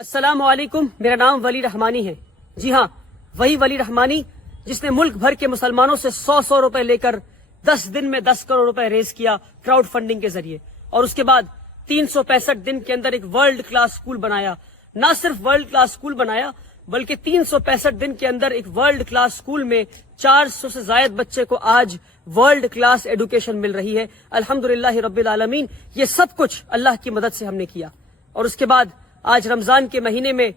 अस्सलाम वालेकुम। मेरा नाम वली रहमानी है। जी हाँ, वही वली रहमानी जिसने मुल्क भर के मुसलमानों से 100 रुपए लेकर 10 दिन में 10 करोड़ रुपए रेज किया क्राउड फंडिंग के जरिए, और उसके बाद 365 दिन के अंदर एक वर्ल्ड क्लास स्कूल बनाया। ना सिर्फ वर्ल्ड क्लास स्कूल बनाया, बल्कि 365 दिन के अंदर एक वर्ल्ड क्लास स्कूल में 400 से ज्यादा बच्चे को आज वर्ल्ड क्लास एजुकेशन मिल रही है। अल्हम्दुलिल्लाह रब्बिल आलमीन। ये सब कुछ अल्लाह की मदद से हमने किया। और उसके बाद आज रमजान के महीने में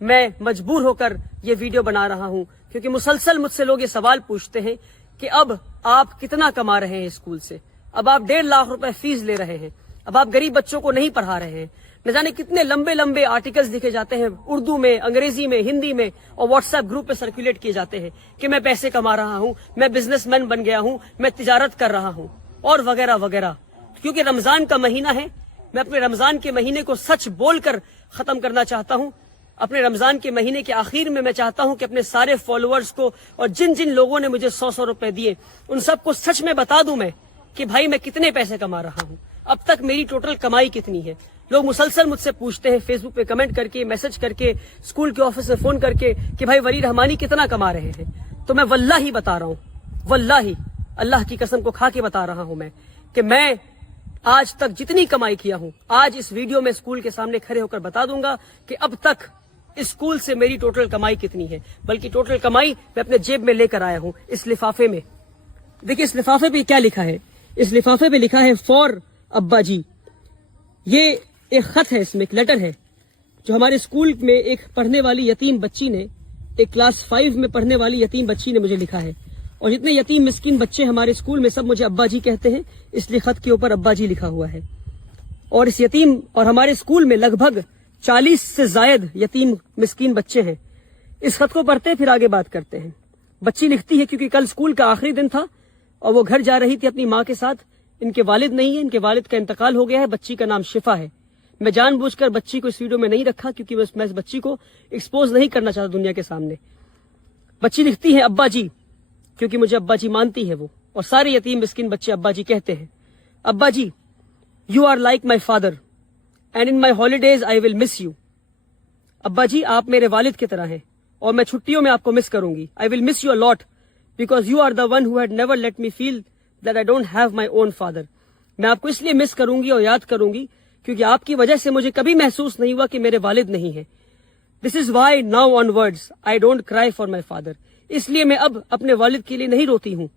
मैं मजबूर होकर ये वीडियो बना रहा हूं, क्योंकि मुसलसल मुझसे लोग ये सवाल पूछते हैं कि अब आप कितना कमा रहे हैं स्कूल से, अब आप 1.5 लाख रुपए फीस ले रहे हैं, अब आप गरीब बच्चों को नहीं पढ़ा रहे हैं। न जाने कितने लंबे लंबे आर्टिकल्स लिखे जाते हैं उर्दू में, अंग्रेजी में, हिंदी में, और व्हाट्सएप ग्रुप पे सर्कुलेट किए जाते हैं कि मैं पैसे कमा रहा हूं, मैं बिजनेसमैन बन गया हूं, मैं तिजारत कर रहा हूं, और वगैरह वगैरह। क्योंकि रमजान का महीना है, मैं अपने रमजान के महीने को सच बोलकर खत्म करना चाहता हूं। अपने रमजान के महीने के आखिर में मैं चाहता हूं कि अपने सारे फॉलोअर्स को और जिन जिन लोगों ने मुझे 100 रुपए दिए उन सबको सच में बता दूं मैं कि भाई मैं कितने पैसे कमा रहा हूं, अब तक मेरी टोटल कमाई कितनी है। लोग मुसलसल मुझसे पूछते हैं फेसबुक पे कमेंट करके, मैसेज करके, स्कूल के ऑफिस में फोन करके कि भाई वली रहमानी कितना कमा रहे हैं। तो मैं वल्लाही बता रहा हूं, वल्लाही अल्लाह की कसम को खा के बता रहा हूं मैं कि मैं आज तक जितनी कमाई किया हूं, आज इस वीडियो में स्कूल के सामने खड़े होकर बता दूंगा कि अब तक इस स्कूल से मेरी टोटल कमाई कितनी है। बल्कि टोटल कमाई मैं अपने जेब में लेकर आया हूं इस लिफाफे में। देखिए इस लिफाफे पे क्या लिखा है। इस लिफाफे पे लिखा है फॉर अब्बा जी। ये एक खत है, इसमें एक लेटर है जो हमारे स्कूल में एक पढ़ने वाली यतीम बच्ची ने, एक क्लास 5 में पढ़ने वाली यतीम बच्ची ने मुझे लिखा है। और जितने यतीम मिस्किन बच्चे हमारे स्कूल में सब मुझे अब्बा जी कहते हैं, इसलिए खत के ऊपर अब्बा जी लिखा हुआ है। और इस यतीम और हमारे स्कूल में लगभग 40 से जायद यतीम मिस्किन बच्चे हैं। इस खत को पढ़ते फिर आगे बात करते हैं। बच्ची लिखती है क्योंकि कल स्कूल का आखिरी दिन था और वो घर जा रही थी अपनी माँ के साथ। इनके वालिद नहीं है, इनके वालिद का इंतकाल हो गया है। बच्ची का नाम शिफा है। मैं जानबूझकर बच्ची को इस वीडियो में नहीं रखा क्योंकि मैं इस बच्ची को एक्सपोज नहीं करना चाहता दुनिया के सामने। बच्ची लिखती है अब्बा जी, क्योंकि मुझे अब्बा जी मानती है वो, और सारे यतीम मिस्किन बच्चे अब्बा जी कहते हैं। अब्बा जी, you are like my father and in my holidays I will miss you. अब्बा जी आप मेरे वालिद की तरह हैं और मैं छुट्टियों में आपको मिस करूंगी। I will miss you a lot because you are the one who had never let me feel that I don't have my own father. मैं आपको इसलिए मिस करूंगी और याद करूंगी क्योंकि आपकी वजह से मुझे कभी महसूस नहीं हुआ कि मेरे वालिद नहीं है। This is why now onwards I don't cry for my father. इसलिए मैं अब अपने वालिद के लिए नहीं रोती हूँ।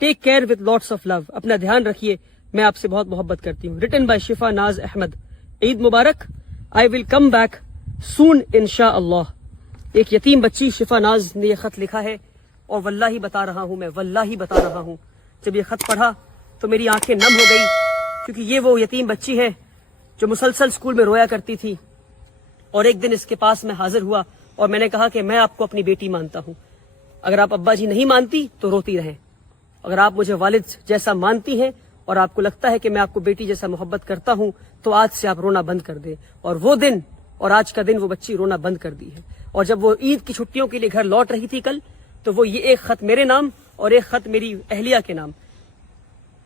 Take care with lots of love. अपना ध्यान रखिए, मैं आपसे बहुत मोहब्बत करती हूँ। Written by Shifa Naz Ahmad. ईद मुबारक। I will come back soon इंशाअल्लाह। एक यतीम बच्ची शिफा नाज ने यह खत लिखा है और वल्लाही बता रहा हूँ, मैं वल्लाही बता रहा हूँ, जब ये खत पढ़ा तो मेरी आंखें नम हो गई, क्योंकि ये वो यतीम बच्ची है जो मुसलसल स्कूल में रोया करती थी। और एक दिन इसके पास मैं हाजिर हुआ और मैंने कहा कि मैं आपको अपनी बेटी मानता हूँ। अगर आप अब्बा जी नहीं मानती तो रोती रहें। अगर आप मुझे वालिद जैसा मानती हैं और आपको लगता है कि मैं आपको बेटी जैसा मोहब्बत करता हूं, तो आज से आप रोना बंद कर दें। और वो दिन और आज का दिन वो बच्ची रोना बंद कर दी है। और जब वो ईद की छुट्टियों के लिए घर लौट रही थी कल, तो वो ये एक खत मेरे नाम और एक खत मेरी अहलिया के नाम,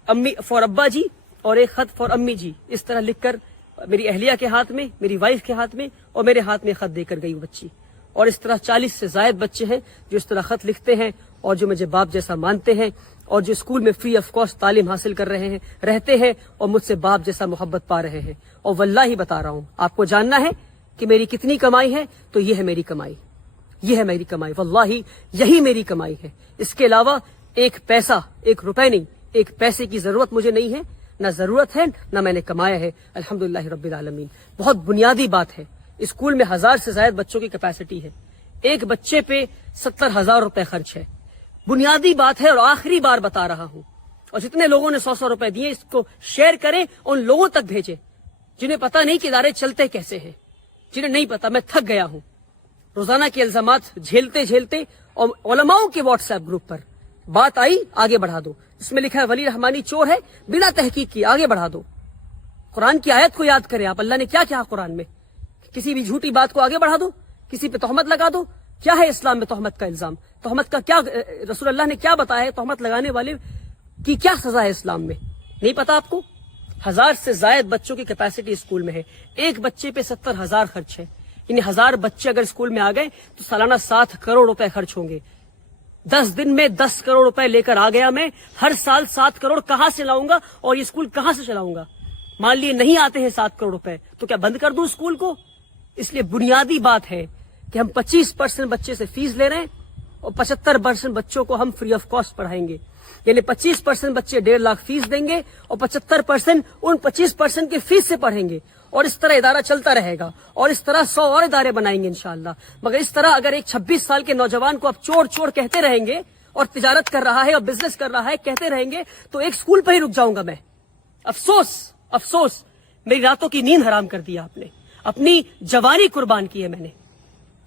अम्मी फॉर अब्बा जी और एक खत फॉर अम्मी जी, इस तरह लिखकर मेरी अहलिया के हाथ में, मेरी वाइफ के हाथ में और मेरे हाथ में खत देकर गई वो बच्ची। और इस तरह 40 से ज्यादा बच्चे हैं जो इस तरह खत लिखते हैं और जो मुझे बाप जैसा मानते हैं और जो स्कूल में फ्री ऑफ कॉस्ट तालीम हासिल कर रहे हैं, रहते हैं और मुझसे बाप जैसा मोहब्बत पा रहे हैं। और वल्लाही बता रहा हूं, आपको जानना है कि मेरी कितनी कमाई है, तो ये है मेरी कमाई, ये है मेरी कमाई, वल्लाही यही मेरी कमाई है। इसके अलावा एक पैसा, एक रुपए नहीं, एक पैसे की जरूरत मुझे नहीं है, ना जरूरत है ना मैंने कमाया है। अल्हम्दुलिल्लाह रब्बिल आलमीन। बहुत बुनियादी बात है। स्कूल में 1000 से ज्यादा बच्चों की कैपेसिटी है। एक बच्चे पे 70,000 रुपए खर्च है। बुनियादी बात है और आखिरी बार बता रहा हूं। और जितने लोगों ने 100 रुपए दिए, इसको शेयर करें, उन लोगों तक भेजें जिन्हें पता नहीं कि इदारे चलते कैसे हैं, जिन्हें नहीं पता। मैं थक गया हूं रोजाना के इल्जामात झेलते झेलते। और उलमाओं के व्हाट्सएप ग्रुप पर बात आई, आगे बढ़ा दो। इसमें लिखा है वली रहमानी चोर है, बिना तहकीक की आगे बढ़ा दो। कुरान की आयत को याद करें आप, अल्लाह ने क्या कहा कुरान में। किसी भी झूठी बात को आगे बढ़ा दो, किसी पे तोहमत लगा दो। क्या है इस्लाम में तोहमत का इल्जाम? तोहमत का क्या रसूल अल्लाह ने क्या बताया है? तोहमत लगाने वाले की क्या सजा है इस्लाम में? नहीं पता आपको? 1000 से ज्यादा बच्चों की कैपेसिटी स्कूल में है। एक बच्चे पे 70,000 खर्च है। یعنی 1000 بچے اگر اسکول میں آ گئے تو سالانہ 7 کروڑ روپے خرچ ہوں گے. 10 دن میں 10 کروڑ روپے لے کر آ گیا میں. ہر سال 7 کروڑ کہاں سے لاؤں گا اور یہ اسکول کہاں سے چلاؤں گا؟ مان لیے نہیں آتے ہیں 7 کروڑ روپے تو کیا بند کر دوں اسکول کو؟ اس لیے بنیادی بات ہے کہ ہم 25% بچے سے فیس لے رہے ہیں اور 75% بچوں کو ہم فری آف کاسٹ پڑھائیں گے. یعنی 25% بچے 1.5 لاکھ فیس دیں گے اور 75% ان 25% کے فیس سے پڑھیں گے. اور اس طرح ادارہ چلتا رہے گا اور اس طرح 100 اور ادارے بنائیں گے انشاءاللہ. مگر اس طرح اگر ایک 26 سال کے نوجوان کو آپ چور چور کہتے رہیں گے اور تجارت کر رہا ہے اور بزنس کر رہا ہے کہتے رہیں گے تو ایک اسکول پہ ہی رک جاؤں گا میں. افسوس میری راتوں کی نیند حرام کر دیا آپ نے. اپنی جوانی قربان کی ہے میں نے,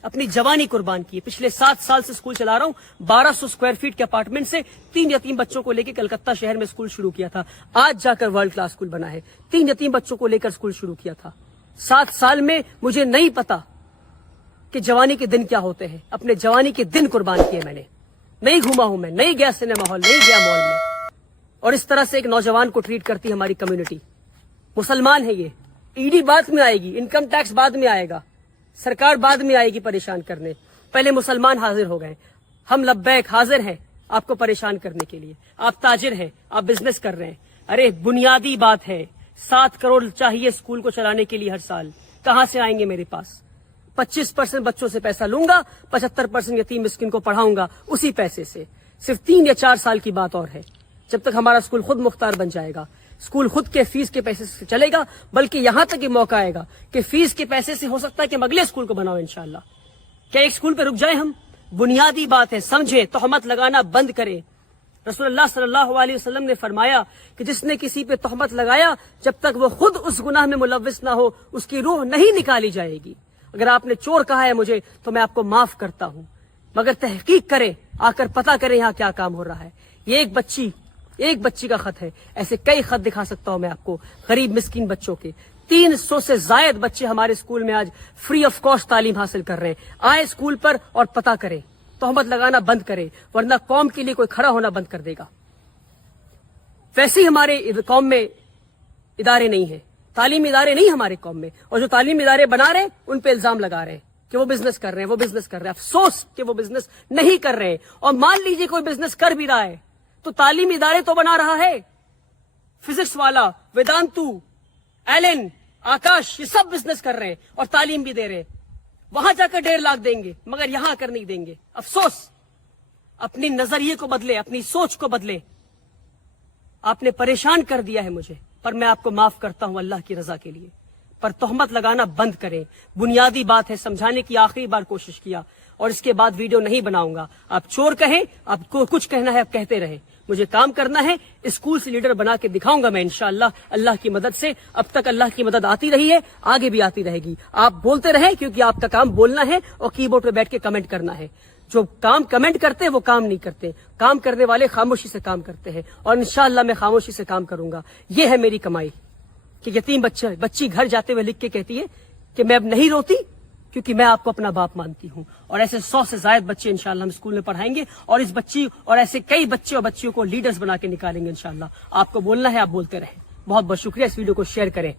اپنی جوانی قربان کی ہے. پچھلے 7 سال سے اسکول چلا رہا ہوں. 1200 اسکوائر فیٹ کے اپارٹمنٹ سے 3 یتیم بچوں کو لے کے کلکتہ شہر میں اسکول شروع کیا تھا. آج جا کر ورلڈ کلاس اسکول بنا ہے. 3 یتیم بچوں کو لے کر اسکول شروع کیا تھا. 7 سال میں مجھے نہیں پتا کہ جوانی کے دن کیا ہوتے ہیں. اپنے جوانی کے دن قربان کیے میں نے. نہیں گھوما ہوں میں, نہیں گیا سنیما ہال, نہیں گیا مال میں. اور اس طرح سے ایک نوجوان کو ٹریٹ کرتی ہے ہماری کمیونٹی. مسلمان ہے یہ. ای ڈی بعد میں آئے گی, انکم ٹیکس بعد میں آئے گا, سرکار بعد میں آئے گی پریشان کرنے. پہلے مسلمان حاضر ہو گئے. ہم لبیک حاضر ہیں آپ کو پریشان کرنے کے لیے. آپ تاجر ہیں, آپ بزنس کر رہے ہیں. ارے بنیادی بات ہے 7 کروڑ چاہیے اسکول کو چلانے کے لیے ہر سال. کہاں سے آئیں گے میرے پاس؟ 25% بچوں سے پیسہ لوں گا, 75% یتیم مسکین کو پڑھاؤں گا اسی پیسے سے. صرف 3 یا 4 سال کی بات اور ہے جب تک ہمارا اسکول خود مختار بن جائے گا. اسکول خود کے فیس کے پیسے سے چلے گا, بلکہ یہاں تک یہ موقع آئے گا کہ فیس کے پیسے سے ہو سکتا ہے کہ ہم اگلے اسکول کو بناؤ انشاءاللہ. کیا ایک اسکول پہ رک جائیں ہم؟ بنیادی بات ہے سمجھے, تہمت لگانا بند کریں. رسول اللہ صلی اللہ علیہ وسلم نے فرمایا کہ جس نے کسی پہ تہمت لگایا جب تک وہ خود اس گناہ میں ملوث نہ ہو اس کی روح نہیں نکالی جائے گی. اگر آپ نے چور کہا ہے مجھے تو میں آپ کو معاف کرتا ہوں, مگر تحقیق کریں, آ کر پتہ کریں یہاں کیا کام ہو رہا ہے. یہ ایک بچی کا خط ہے. ایسے کئی خط دکھا سکتا ہوں میں آپ کو غریب مسکین بچوں کے. 300 سے زائد بچے ہمارے اسکول میں آج فری آف کاسٹ تعلیم حاصل کر رہے ہیں. آئے اسکول پر اور پتہ کریں, تہمت لگانا بند کریں, ورنہ قوم کے لیے کوئی کھڑا ہونا بند کر دے گا. ویسے ہی ہمارے قوم میں ادارے نہیں ہیں, تعلیمی ادارے نہیں ہمارے قوم میں, اور جو تعلیمی ادارے بنا رہے ہیں ان پہ الزام لگا رہے ہیں کہ وہ بزنس کر رہے ہیں, افسوس کہ وہ بزنس نہیں کر رہے ہیں. اور مان لیجئے کوئی بزنس کر بھی رہا ہے تو تعلیمی ادارے تو بنا رہا ہے. فزکس والا, ویدانتو, ایلن, آکاش, یہ سب بزنس کر رہے ہیں اور تعلیم بھی دے رہے ہیں. وہاں جا کر 1.5 لاکھ دیں گے مگر یہاں کر نہیں دیں گے. افسوس. اپنی نظریے کو بدلے, اپنی سوچ کو بدلے. آپ نے پریشان کر دیا ہے مجھے, پر میں آپ کو معاف کرتا ہوں اللہ کی رضا کے لیے. پر تہمت لگانا بند کریں. بنیادی بات ہے, سمجھانے کی آخری بار کوشش کیا اور اس کے بعد ویڈیو نہیں بناؤں گا. آپ چور کہیں, آپ کو کچھ کہنا ہے آپ کہتے رہیں, مجھے کام کرنا ہے. اسکول سے لیڈر بنا کے دکھاؤں گا میں انشاءاللہ اللہ کی مدد سے. اب تک اللہ کی مدد آتی رہی ہے, آگے بھی آتی رہے گی. آپ بولتے رہیں کیونکہ آپ کا کام بولنا ہے اور کی بورڈ پہ بیٹھ کے کمنٹ کرنا ہے. جو کام کمنٹ کرتے ہیں وہ کام نہیں کرتے. کام کرنے والے خاموشی سے کام کرتے ہیں اور انشاءاللہ میں خاموشی سے کام کروں گا. یہ ہے میری کمائی کہ یتیم بچی گھر جاتے ہوئے لکھ کے کہتی ہے کہ میں اب نہیں روتی کیونکہ میں آپ کو اپنا باپ مانتی ہوں. اور ایسے 100 سے زائد بچے انشاءاللہ ہم اسکول میں پڑھائیں گے اور اس بچی اور ایسے کئی بچے اور بچیوں کو لیڈرز بنا کے نکالیں گے انشاءاللہ. آپ کو بولنا ہے, آپ بولتے رہیں. بہت بہت شکریہ. اس ویڈیو کو شیئر کریں.